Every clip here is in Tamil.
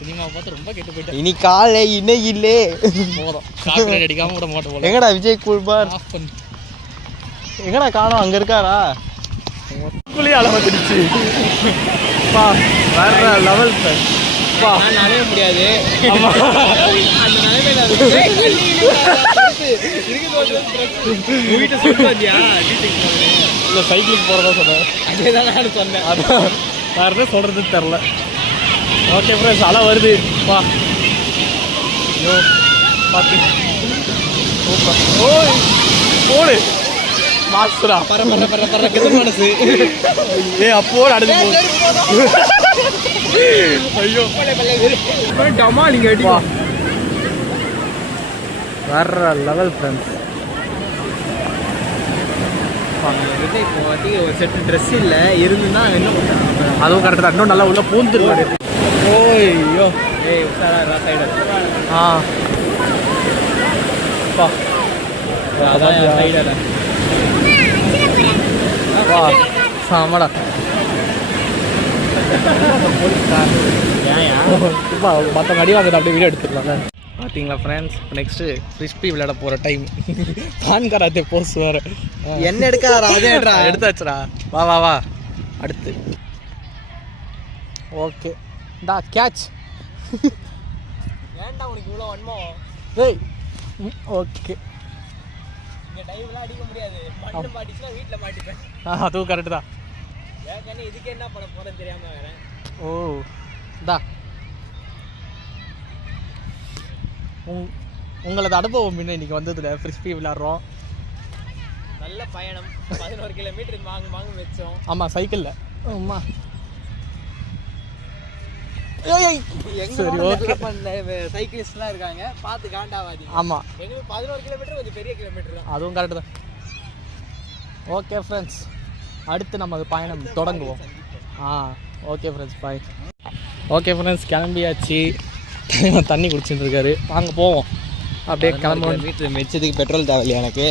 சினிமா பார்த்து ரொம்ப கெட்டு போயிட்டேன். இனி காலை இணை இல்லே போதும். காப்பிரைட் அடிக்காம விட மாட்டோம் போல. எங்கடா விஜய் குமார்? எங்கடா காணோம்? அங்கே இருக்காரா? குளிய அளவு வந்துடுச்சு. பா வேற லெவல் சார். பா நனைய முடியாது. அந்த நிலைமையில வீட்டை சொல்லியா இல்லை சைக்கிளுக்கு போகிறதா சொன்னேன். அதே தான் நான் சொன்னேன். அதான் வேறு என்ன சொல்கிறதுன்னு தெரில. ஓகே ஃப்ரெண்ட்ஸ், அலை வருது. பா ஐயோ பார்த்து சூப்பர். ஓய் போடு மாஸ்டரா மனசு அப்போடு அடுத்து போகுது. ஐயோ டமால் இங்கே அடி வேற லெவல் ஃப்ரெண்ட்ஸ். இப்போ ஒரு செட்டு ட்ரெஸ் இல்லை இருந்துன்னா என்ன பண்ணுறாங்க? அதுவும் கரெக்டாக தான். இன்னும் நல்லா உள்ள பூந்துருவாரு. ஓய்யோ ஏய் உஷாரா சைடு. ஆ பா அதான் சைடில் வா சாமடா. ஏன் இப்போ மற்றவங்க அடி வாங்குறது அப்படியே வீடியோ எடுத்துக்கலாம்ல. பார்த்தீங்களா ஃப்ரெண்ட்ஸ், நெக்ஸ்ட்டு ஃப்ரிஸ்பி விளையாட போகிற டைம். பான் கராத்தே போஸ் வேறு. என்ன எடுக்காதா? அதே எடுத்தாச்சுடா. வா வா வா அடுத்து. ஓகே டா கேட்ச். ஏன்டா உனக்கு இவ்வளோ வன்மம்? ஏய் ஓகே இங்கே டைவ்லாம் அடிக்க முடியாது. மண்ணு மாட்டிச்சுன்னா வீட்டில் மாட்டிப்பேன். அதுவும் கரெக்டு தான். ஏற்கனவே இதுக்கு என்ன பண்ண போகிறேன்னு தெரியாமல் வேறேன். ஓ தா உங்களது அனுபவம் முன்ன இன்னைக்கு வந்ததுல ஃப்ரிஸ்பி விளையாடுறோம். நல்ல பயணம். 11 கிலோமீட்டர் வாங்க வச்சோம். ஆமாம் சைக்கிளில். ஆமா சரி ஓகே. சைக்கிளிஸ்ட்லாம் இருக்காங்க, பார்த்து காண்டாவாதீங்க. ஆமாம் எங்களுக்கு 11 கிலோமீட்டர் கொஞ்சம் பெரிய கிலோமீட்டர் தான். அதுவும் கரெக்டு தான். ஓகே ஃப்ரெண்ட்ஸ், அடுத்து நம்ம பயணம் தொடங்குவோம். Okay friends bye. Okay friends, கிளம்பியாச்சு. தண்ணி குடிச்சுட்டு இருக்காரு. வாங்க போவோம். அப்படியே கிளம்புவோம். மீட்டர் மிச்சதுக்கு பெட்ரோல் தேவையில்லை எனக்கு.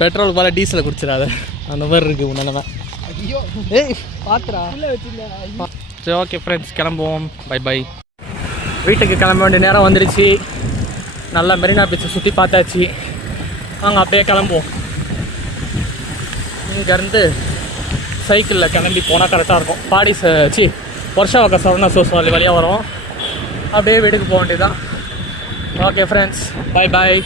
பெட்ரோலுக்கு போல டீசலை குடிச்சிடாத, அந்த மாதிரி இருக்குது உன் நிலமை. ஐயோ ஏய் பாத்துடா. சரி ஓகே ஃப்ரெண்ட்ஸ், கிளம்புவோம். Bye bye. வீட்டுக்கு கிளம்ப வேண்டிய நேரம் வந்துடுச்சு. நல்லா மெரினா பீச்சை சுற்றி பார்த்தாச்சு. வாங்க அப்படியே கிளம்புவோம். இங்கேருந்து சைக்கிளில் கிளம்பி போனால் கரெக்டாக இருக்கும். பாடி வருஷாவக்க சரவணா சோஸ் வழியாக வரும். அப்படியே வீட்டுக்கு போக வேண்டியதுதான். Okay friends, bye bye.